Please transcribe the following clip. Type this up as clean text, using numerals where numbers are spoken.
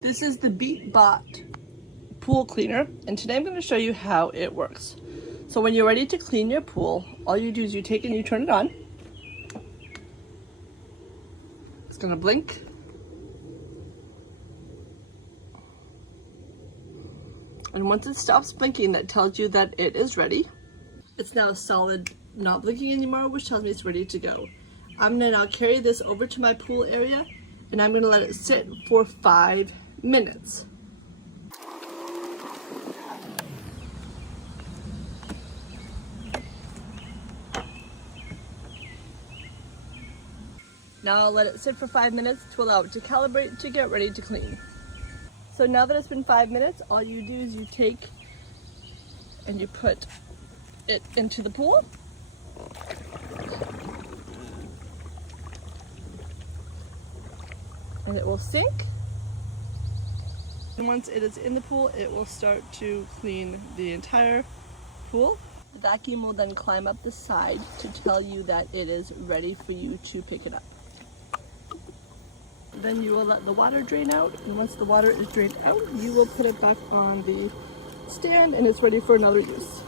This is the Beatbot pool cleaner, and today I'm going to show you how it works. So when you're ready to clean your pool, all you do is you take it and you turn it on. It's going to blink. And once it stops blinking, that tells you that it is ready. It's now solid, not blinking anymore, which tells me it's ready to go. I'm going to now carry this over to my pool area, and I'm going to let it sit for 5 minutes. Now I'll let it sit for 5 minutes to allow it to calibrate to get ready to clean. So now that it's been 5 minutes, all you do is you take and you put it into the pool. And it will sink. And once it is in the pool, it will start to clean the entire pool. The vacuum will then climb up the side to tell you that it is ready for you to pick it up. Then you will let the water drain out, and once the water is drained out, you will put it back on the stand and it's ready for another use.